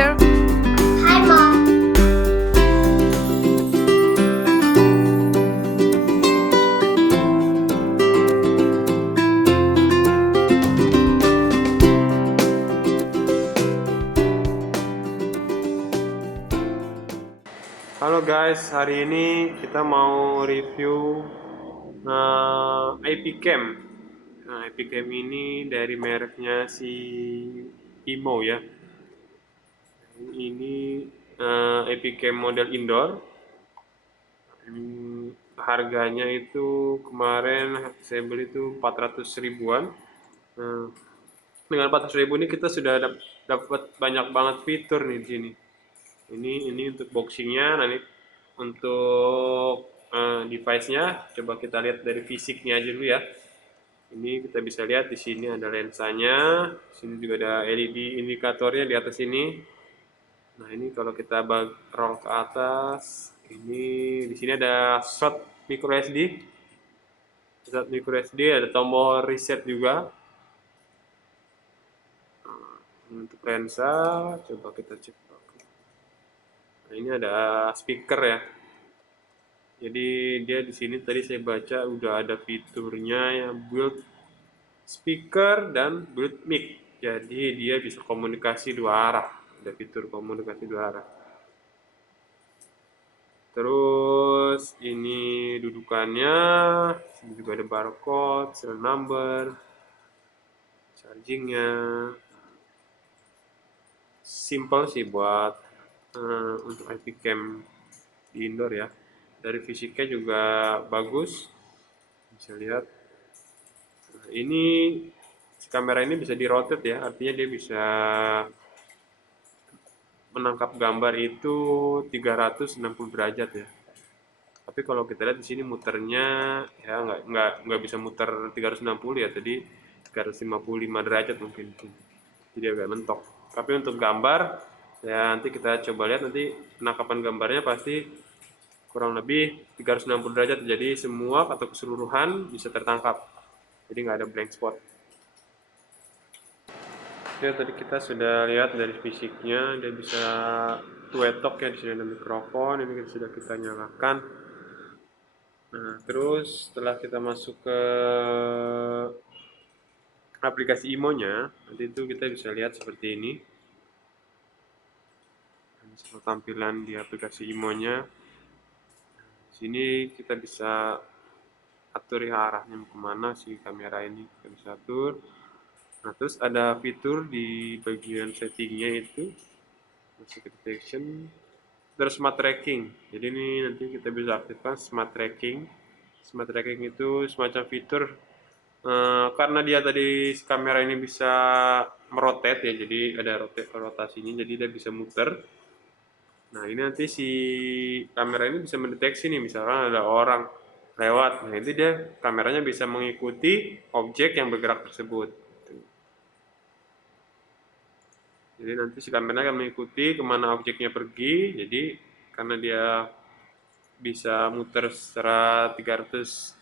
here. Hi, Mom. Halo guys, hari ini kita mau review IP Cam. Nah, IP Cam ini dari mereknya si Imo ya. Ini IP Cam model indoor. Ini harganya itu kemarin saya beli itu 400 ribuan. Nah, dengan 400 ribu ini kita sudah dapat banyak banget fitur nih di sini. Ini untuk boxingnya, nanti untuk device-nya coba kita lihat dari fisiknya aja dulu ya. Ini kita bisa lihat di sini ada lensanya, di sini juga ada LED indikatornya di atas ini. Nah, ini kalau kita roll ke atas, ini di sini ada slot micro SD. Slot micro SD, ada tombol reset juga. Nah, untuk lensa, coba kita cek. Nah, ini ada speaker ya. Jadi dia di sini tadi saya baca udah ada fiturnya yang build speaker dan build mic. Jadi dia bisa komunikasi dua arah. Ada fitur komunikasi dua arah. Terus ini dudukannya, sini juga ada barcode, serial number, chargingnya. Simple sih buat untuk IP cam di indoor ya. Dari fisiknya juga bagus, bisa lihat. Nah, ini kamera ini bisa di rotate ya, artinya dia bisa menangkap gambar itu 360 derajat ya. Tapi kalau kita lihat di sini muternya ya nggak bisa muter 360 ya, tadi 355 derajat mungkin. Jadi agak mentok. Tapi untuk gambar ya nanti kita coba lihat, nanti penangkapan gambarnya pasti kurang lebih 360 derajat. Jadi semua atau keseluruhan bisa tertangkap. Jadi nggak ada blank spot. Ya, tadi kita sudah lihat dari fisiknya, dia bisa two-way talk ya, di sini ada mikrofon, ini sudah kita nyalakan. Nah, terus setelah kita masuk ke aplikasi IMO-nya, nanti itu kita bisa lihat seperti ini. Ini tampilan di aplikasi IMO-nya. Sini kita bisa atur ya arahnya kemana si kamera ini, kita bisa atur. Nah, terus ada fitur di bagian settingnya itu, music detection, terus smart tracking. Jadi ini nanti kita bisa aktifkan smart tracking. Smart tracking itu semacam fitur karena dia tadi kamera ini bisa merotate ya, jadi ada rotasinya, jadi dia bisa muter. Nah, ini nanti si kamera ini bisa mendeteksi nih, misalkan ada orang lewat. Nah, itu dia kameranya bisa mengikuti objek yang bergerak tersebut. Jadi nanti si kamera akan mengikuti kemana objeknya pergi. Jadi karena dia bisa muter secara 355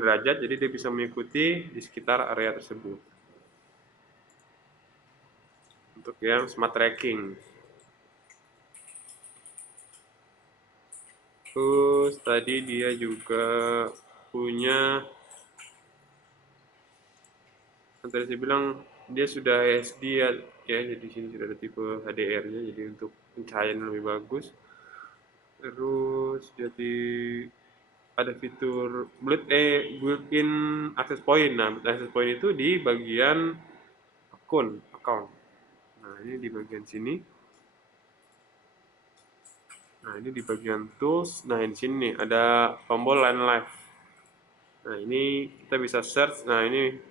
derajat, jadi dia bisa mengikuti di sekitar area tersebut. Untuk yang smart tracking. Terus tadi dia juga punya, tadi saya bilang dia sudah HD ya, jadi di sini sudah ada tipe HDR-nya, jadi untuk pencahayaan lebih bagus. Terus jadi ada fitur built-in access point. Nah, access point itu di bagian account. Nah, ini di bagian sini. Nah, ini di bagian tools. Nah, di sini nih ada tombol line live. Nah, ini kita bisa search. Nah, ini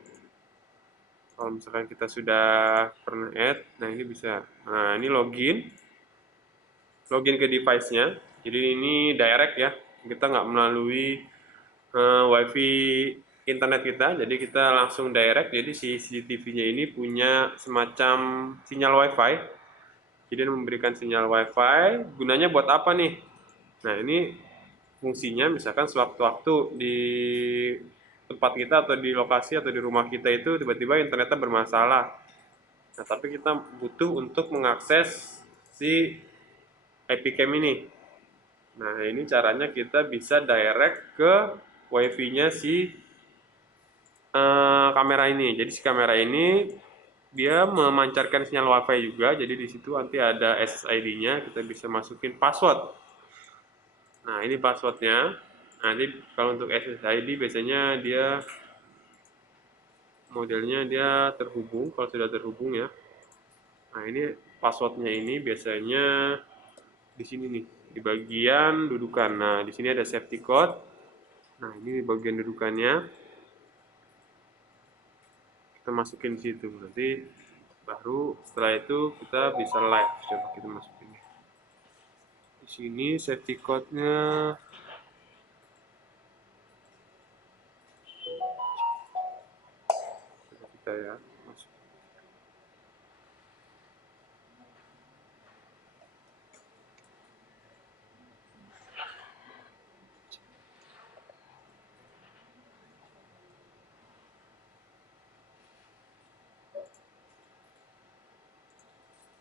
kalau misalkan kita sudah pernah add, nah ini bisa. Nah, ini login ke device-nya. Jadi ini direct ya. Kita nggak melalui wifi internet kita, jadi kita langsung direct. Jadi si CCTV-nya ini punya semacam sinyal wifi. Jadi memberikan sinyal wifi. Gunanya buat apa nih? Nah, ini fungsinya misalkan sewaktu-waktu di tempat kita atau di lokasi atau di rumah kita itu tiba-tiba internetnya bermasalah. Nah, tapi kita butuh untuk mengakses si IP cam ini. Nah, ini caranya kita bisa direct ke WiFi-nya si kamera ini. Jadi si kamera ini dia memancarkan sinyal WiFi juga. Jadi di situ nanti ada SSID-nya, kita bisa masukin password. Nah, ini passwordnya. Nanti kalau untuk SSID biasanya dia modelnya dia terhubung, kalau sudah terhubung ya. Nah, ini passwordnya ini biasanya di sini nih, di bagian dudukan. Nah, di sini ada safety code. Nah, ini di bagian dudukannya. Kita masukin di situ. Nanti baru setelah itu kita bisa live. Coba kita masukin. Di sini safety code-nya kita ya. Masuk.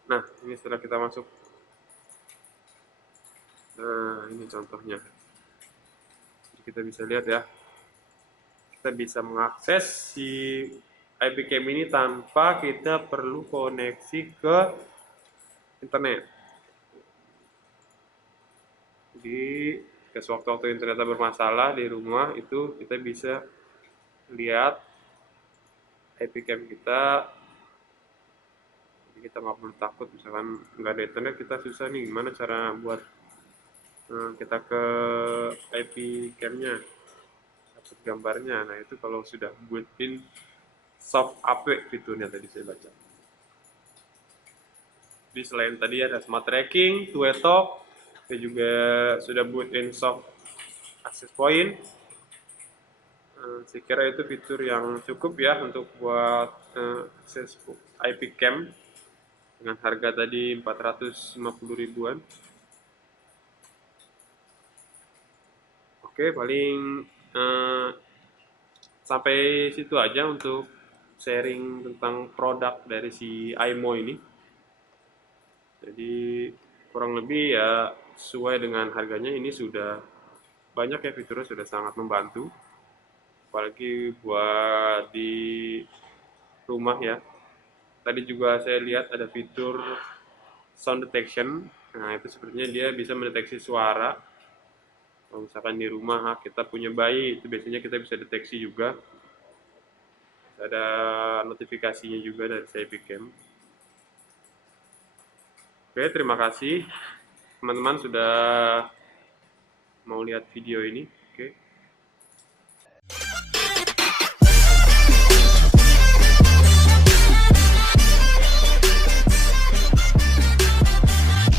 Nah, ini setelah kita masuk. Nah, ini contohnya. Jadi kita bisa lihat ya. Kita bisa mengakses si IP cam ini tanpa kita perlu koneksi ke internet. Jadi sewaktu-waktu internetnya bermasalah di rumah itu kita bisa lihat IP cam kita. Jadi kita nggak perlu takut misalkan nggak ada internet kita susah nih gimana cara buat kita ke IP cam-nya dapat gambarnya. Nah itu kalau sudah built-in soft AP fiturnya tadi saya baca. Jadi selain tadi ada smart tracking, two way talk, saya juga sudah built-in soft access point. Saya kira itu fitur yang cukup ya untuk buat akses IP cam dengan harga tadi 450 ribuan. Oke, paling sampai situ aja untuk sharing tentang produk dari si iMo ini. Jadi kurang lebih ya sesuai dengan harganya ini sudah banyak ya fiturnya, sudah sangat membantu. Apalagi buat di rumah ya. Tadi juga saya lihat ada fitur sound detection. Nah, itu sepertinya dia bisa mendeteksi suara. Kalau misalkan di rumah kita punya bayi, itu biasanya kita bisa deteksi juga. Ada notifikasinya juga dari Cam. Oke, terima kasih teman-teman sudah mau lihat video ini.